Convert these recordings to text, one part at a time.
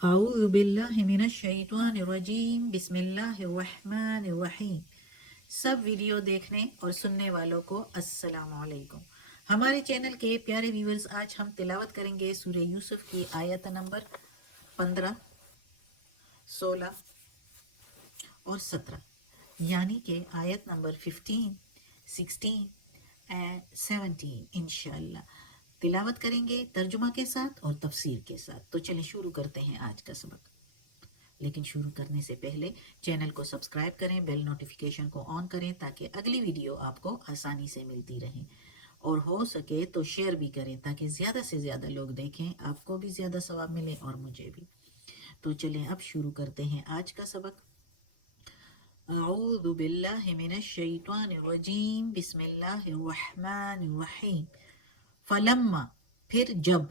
اعوذ باللہ من الشیطان الرجیم بسم اللہ الرحمن الرحیم۔ سب ویڈیو دیکھنے اور سننے والوں کو السلام علیکم۔ ہمارے چینل کے پیارے ویورز، آج ہم تلاوت کریں گے سورہ یوسف کی آیت نمبر 15، 16 اور 17، یعنی کہ آیت نمبر 15، 16 and 17 انشاءاللہ تلاوت کریں گے ترجمہ کے ساتھ اور تفسیر کے ساتھ۔ تو چلیں شروع کرتے ہیں آج کا سبق۔ لیکن شروع کرنے سے پہلے چینل کو سبسکرائب کریں، بیل نوٹیفیکیشن کو آن کریں تاکہ اگلی ویڈیو آپ کو آسانی سے ملتی رہیں، اور ہو سکے تو شیئر بھی کریں تاکہ زیادہ سے زیادہ لوگ دیکھیں، آپ کو بھی زیادہ ثواب ملے اور مجھے بھی۔ تو چلیں اب شروع کرتے ہیں آج کا سبق۔ اعوذ باللہ من الشیطان الرجیم بسم اللہ الرحمن الرحیم۔ فلما پھر جب،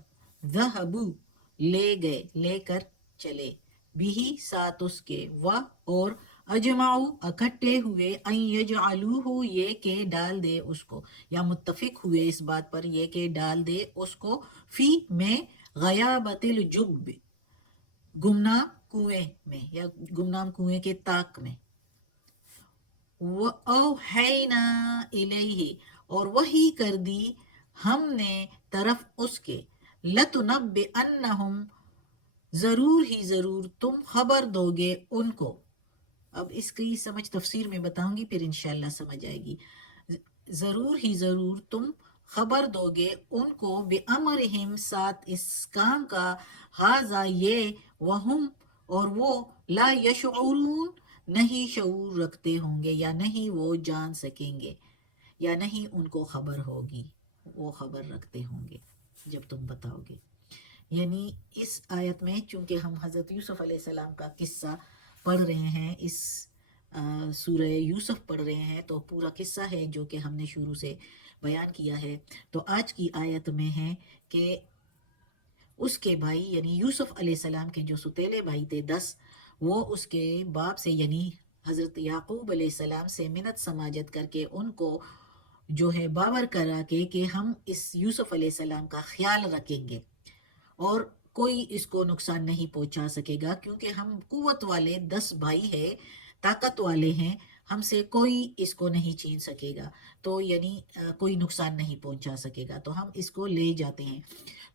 ذہبو لے گئے لے کر چلے، بھی ساتھ اس کے، و اور، اجمعو اکٹھے ہوئے، ان یجعلوہ یہ کہ ڈال دے اس کو، یا متفق ہوئے اس بات پر یہ کہ ڈال دے اس کو، فی میں، غیابت الجب گمنام کنویں میں یا گمنام کنویں کے تاک میں، وَأَوْحَيْنَا إِلَيْهِ اور وحی کر دی ہم نے طرف اس کے، لَتُنَبِّئَنَّهُمْ ضرور ہی ضرور تم خبر دو گے ان کو۔ اب اس کی سمجھ تفسیر میں بتاؤں گی، پھر انشاءاللہ سمجھ آئے گی۔ ضرور ہی ضرور تم خبر دو گے ان کو، بِأَمْرِهِمْ ساتھ اس کام کا، ہاذا یہ، وہم اور وہ، لا یشعرون نہیں شعور رکھتے ہوں گے، یا نہیں وہ جان سکیں گے، یا نہیں ان کو خبر ہوگی، وہ خبر رکھتے ہوں گے جب تم بتاؤ گے۔ یعنی اس آیت میں چونکہ ہم حضرت یوسف علیہ السلام کا قصہ پڑھ رہے ہیں، اس سورہ یوسف پڑھ رہے ہیں، تو پورا قصہ ہے جو کہ ہم نے شروع سے بیان کیا ہے۔ تو آج کی آیت میں ہے کہ اس کے بھائی یعنی یوسف علیہ السلام کے جو ستیلے بھائی تھے 10، وہ اس کے باپ سے یعنی حضرت یعقوب علیہ السلام سے منت سماجت کر کے ان کو جو ہے باور کرا کے کہ ہم اس یوسف علیہ السلام کا خیال رکھیں گے اور کوئی اس کو نقصان نہیں پہنچا سکے گا، کیونکہ ہم قوت والے 10 بھائی ہیں، طاقت والے ہیں، ہم سے کوئی اس کو نہیں چھین سکے گا، تو یعنی کوئی نقصان نہیں پہنچا سکے گا، تو ہم اس کو لے جاتے ہیں۔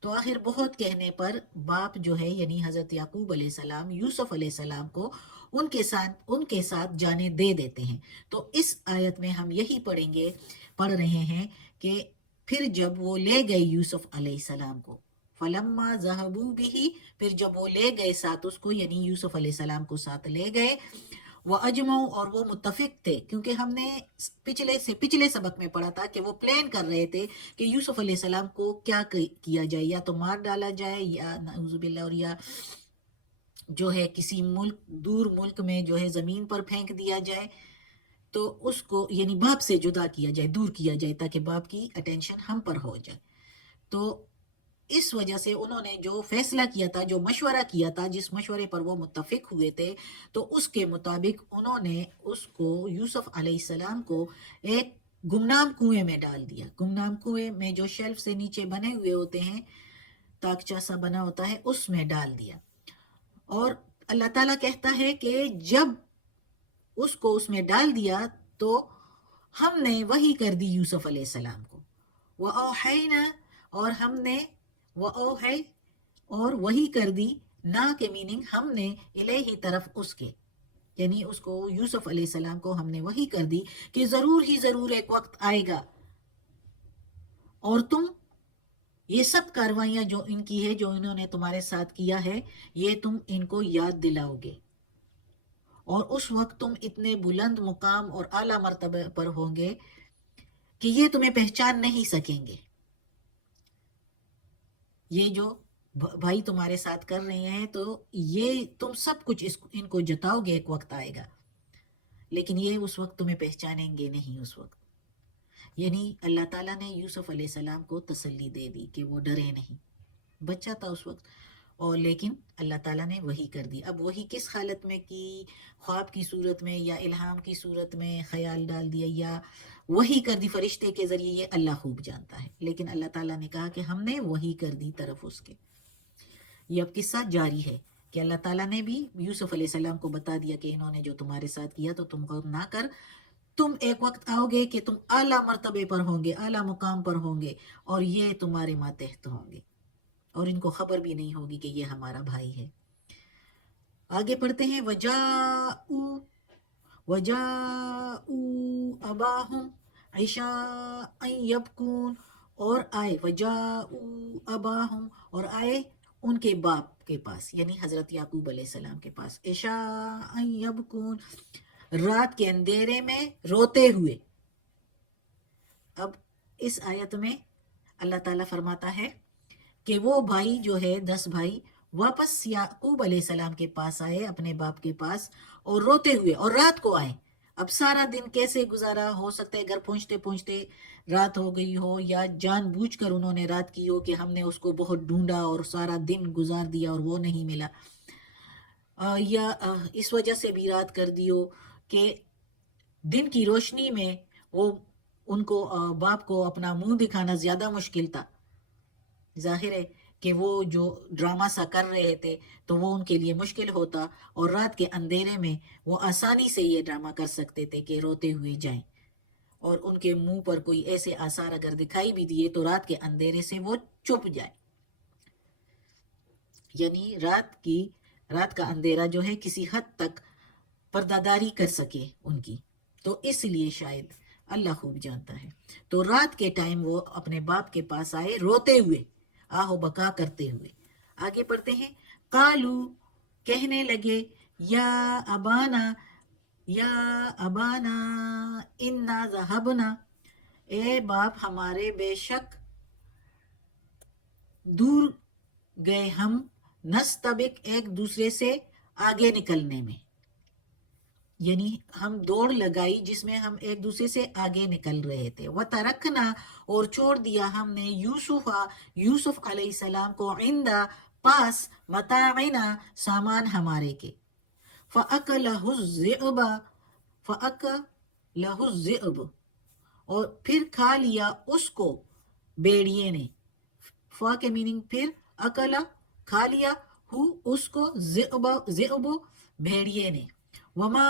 تو آخر بہت کہنے پر باپ جو ہے یعنی حضرت یعقوب علیہ السلام یوسف علیہ السلام کو ان کے ساتھ جانے دے دیتے ہیں۔ تو اس آیت میں ہم یہی پڑھ رہے ہیں کہ پھر جب وہ لے گئے یوسف علیہ السلام کو، فلما ذہبوا بھی پھر جب وہ لے گئے ساتھ اس کو، یعنی یوسف علیہ السلام کو ساتھ لے گئے، وہ اجمعوا اور وہ متفق تھے، کیونکہ ہم نے پچھلے سبق میں پڑھا تھا کہ وہ پلان کر رہے تھے کہ یوسف علیہ السلام کو کیا کیا جائے، یا تو مار ڈالا جائے، یا نعوذ باللہ، اور یا جو ہے کسی دور ملک میں جو ہے زمین پر پھینک دیا جائے، تو اس کو یعنی باپ سے جدا کیا جائے، دور کیا جائے، تاکہ باپ کی اٹینشن ہم پر ہو جائے۔ تو اس وجہ سے انہوں نے جو فیصلہ کیا تھا، جو مشورہ کیا تھا، جس مشورے پر وہ متفق ہوئے تھے، تو اس کے مطابق انہوں نے اس کو یوسف علیہ السلام کو ایک گمنام کنویں میں ڈال دیا۔ گمنام کنویں میں جو شیلف سے نیچے بنے ہوئے ہوتے ہیں، تاکچہ سا بنا ہوتا ہے، اس میں ڈال دیا۔ اور اللہ تعالیٰ کہتا ہے کہ جب اس کو اس میں ڈال دیا تو ہم نے وحی کر دی یوسف علیہ السلام کو، وَأَوْحَيْنَا اور ہم نے، وَأَوْحَيْ اور وحی کر دی، نا کے میننگ ہم نے، الیہ طرف اس کے، یعنی اس کو یوسف علیہ السلام کو ہم نے وحی کر دی کہ ضرور ہی ضرور ایک وقت آئے گا اور تم یہ سب کاروائیاں جو ان کی ہے، جو انہوں نے تمہارے ساتھ کیا ہے، یہ تم ان کو یاد دلاؤ گے، اور اس وقت تم اتنے بلند مقام اور اعلیٰ مرتبہ پر ہوں گے کہ یہ تمہیں پہچان نہیں سکیں گے۔ یہ جو بھائی تمہارے ساتھ کر رہے ہیں، تو یہ تم سب کچھ ان کو جتاؤ گے، ایک وقت آئے گا، لیکن یہ اس وقت تمہیں پہچانیں گے نہیں۔ اس وقت یعنی اللہ تعالیٰ نے یوسف علیہ السلام کو تسلی دے دی کہ وہ ڈرے نہیں، بچہ تھا اس وقت، اور لیکن اللہ تعالیٰ نے وحی کر دی۔ اب وحی کس حالت میں کی، خواب کی صورت میں یا الہام کی صورت میں خیال ڈال دیا، یا وحی کر دی فرشتے کے ذریعے، یہ اللہ خوب جانتا ہے، لیکن اللہ تعالیٰ نے کہا کہ ہم نے وحی کر دی طرف اس کے۔ یہ اب قصہ جاری ہے، کہ اللہ تعالیٰ نے بھی یوسف علیہ السلام کو بتا دیا کہ انہوں نے جو تمہارے ساتھ کیا تو تم غم نہ کر، تم ایک وقت آؤ گے کہ تم اعلیٰ مرتبے پر ہوں گے، اعلیٰ مقام پر ہوں گے، اور یہ تمہارے ماتحت ہوں گے، اور ان کو خبر بھی نہیں ہوگی کہ یہ ہمارا بھائی ہے۔ آگے پڑھتے ہیں وَجَاءُوا أَبَاهُمْ عِشَاءً يَبْكُونَ، اور آئے وَجَاءُوا أَبَاهُمْ، اور آئے ان کے باپ کے پاس، یعنی حضرت یعقوب علیہ السلام کے پاس، عِشَاءً يَبْكُونَ، رات کے اندھیرے میں روتے ہوئے۔ اب اس آیت میں اللہ تعالیٰ فرماتا ہے کہ وہ بھائی جو ہے 10 بھائی واپس یعقوب علیہ السلام کے پاس آئے، اپنے باپ کے پاس، اور روتے ہوئے، اور رات کو آئے۔ اب سارا دن کیسے گزارا، ہو سکتا ہے گھر پہنچتے پہنچتے رات ہو گئی ہو، یا جان بوجھ کر انہوں نے رات کی ہو کہ ہم نے اس کو بہت ڈھونڈا اور سارا دن گزار دیا اور وہ نہیں ملا، یا اس وجہ سے بھی رات کر دی ہو کہ دن کی روشنی میں وہ ان کو باپ کو اپنا منہ دکھانا زیادہ مشکل تھا۔ ظاہر ہے کہ وہ جو ڈرامہ سا کر رہے تھے تو وہ ان کے لیے مشکل ہوتا، اور رات کے اندھیرے میں وہ آسانی سے یہ ڈرامہ کر سکتے تھے کہ روتے ہوئے جائیں، اور ان کے منہ پر کوئی ایسے آثار اگر دکھائی بھی دیے تو رات کے اندھیرے سے وہ چھپ جائے، یعنی رات کا اندھیرا جو ہے کسی حد تک پردہ داری کر سکے ان کی، تو اس لیے شاید اللہ خوب جانتا ہے۔ تو رات کے ٹائم وہ اپنے باپ کے پاس آئے روتے ہوئے، آہو بکا کرتے ہوئے۔ آگے پڑھتے ہیں، قالو، کہنے لگے، یا ابانا، یا ابانا انا ذہبنا، اے باپ ہمارے، بے شک دور گئے ہم، نستبق، ایک دوسرے سے آگے نکلنے میں، یعنی ہم دوڑ لگائی جس میں ہم ایک دوسرے سے آگے نکل رہے تھے۔ وَتَرَکْنَا، اور چھوڑ دیا ہم نے، یوسف علیہ السلام کو، عندہ، پاس، متاعنا، سامان ہمارے کے، فَأَكَلَهُ الذِّئْبُ، اور پھر کھا لیا اس کو بھیڑیے نے۔ فا کے میننگ پھر، اکلا کھا لیا، ہو اس کو، ذئب بھیڑیے نے۔ وما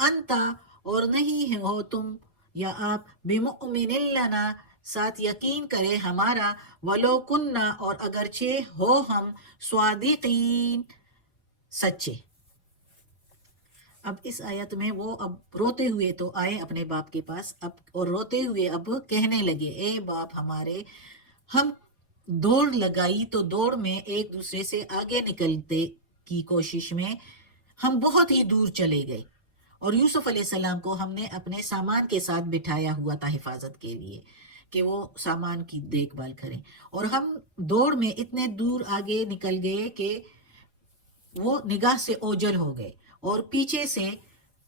انتا، اور نہیں ہو تم یا آپ، بمؤمن لنا، ساتھ یقین کرے ہمارا، ولو کننا، اور اگرچہ ہو ہم، صادقین، سچے۔ اب اس آیت میں وہ اب روتے ہوئے تو آئے اپنے باپ کے پاس، اب اور روتے ہوئے اب کہنے لگے، اے باپ ہمارے، ہم دوڑ لگائی تو دوڑ میں ایک دوسرے سے آگے نکلتے کی کوشش میں ہم بہت ہی دور چلے گئے، اور یوسف علیہ السلام کو ہم نے اپنے سامان کے ساتھ بٹھایا ہوا تھا حفاظت کے لیے کہ وہ سامان کی دیکھ بھال کریں، اور ہم دوڑ میں اتنے دور آگے نکل گئے کہ وہ نگاہ سے اوجل ہو گئے، اور پیچھے سے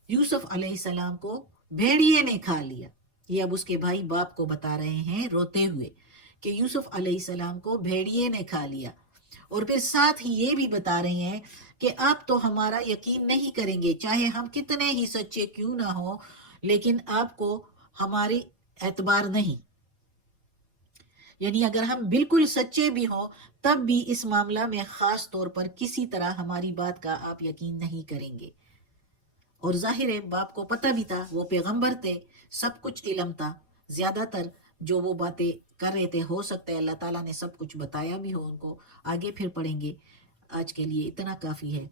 یوسف علیہ السلام کو بھیڑیے نے کھا لیا۔ یہ اب اس کے بھائی باپ کو بتا رہے ہیں روتے ہوئے کہ یوسف علیہ السلام کو بھیڑیے نے کھا لیا، اور پھر ساتھ ہی یہ بھی بتا رہے ہیں کہ آپ تو ہمارا یقین نہیں کریں گے، چاہے ہم کتنے ہی سچے کیوں نہ ہو، لیکن آپ کو ہماری اعتبار نہیں، یعنی اگر ہم بالکل سچے بھی ہوں تب بھی اس معاملہ میں خاص طور پر کسی طرح ہماری بات کا آپ یقین نہیں کریں گے۔ اور ظاہر ہے باپ کو پتہ بھی تھا، وہ پیغمبر تھے، سب کچھ علم تھا، زیادہ تر جو وہ باتیں کر رہے تھے ہو سکتا ہے اللہ تعالیٰ نے سب کچھ بتایا بھی ہو ان کو، آگے پھر پڑھیں گے، آج کے لیے اتنا کافی ہے۔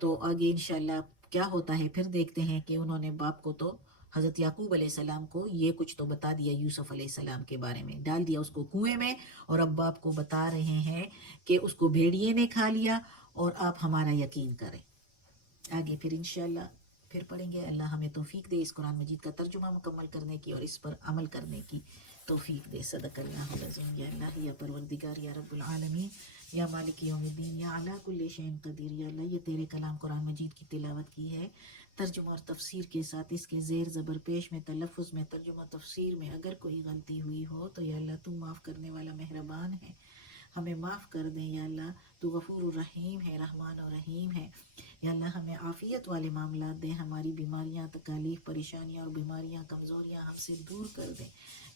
تو آگے انشاءاللہ کیا ہوتا ہے پھر دیکھتے ہیں کہ انہوں نے باپ کو تو، حضرت یعقوب علیہ السلام کو یہ کچھ تو بتا دیا یوسف علیہ السلام کے بارے میں، ڈال دیا اس کو کنویں میں، اور اب باپ کو بتا رہے ہیں کہ اس کو بھیڑیے نے کھا لیا، اور آپ ہمارا یقین کریں۔ آگے پھر انشاءاللہ پھر پڑھیں گے۔ اللہ ہمیں توفیق دے اس قرآن مجید کا ترجمہ مکمل کرنے کی اور اس پر عمل کرنے کی توفیق دے۔ صدق اللہ العظیم۔ یا اللہ، یا پروردگار، یا رب العالمین، یا مالک یوم الدین، یا علی کل شیء قدیر، یا اللہ یہ تیرے کلام قرآن مجید کی تلاوت کی ہے، ترجمہ اور تفسیر کے ساتھ، اس کے زیر زبر پیش میں، تلفظ میں، ترجمہ تفسیر میں اگر کوئی غلطی ہوئی ہو تو یا اللہ تو معاف کرنے والا مہربان ہے، ہمیں معاف کر دیں یا اللہ، تو غفور الرحیم ہے، رحمان اور رحیم ہے۔ یا اللہ ہمیں عافیت والے معاملات دیں، ہماری بیماریاں، تکالیف، پریشانیاں اور بیماریاں، کمزوریاں ہم سے دور کر دیں۔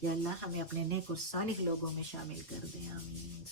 یا اللہ ہمیں اپنے نیک اور صالح لوگوں میں شامل کر دیں، آمین۔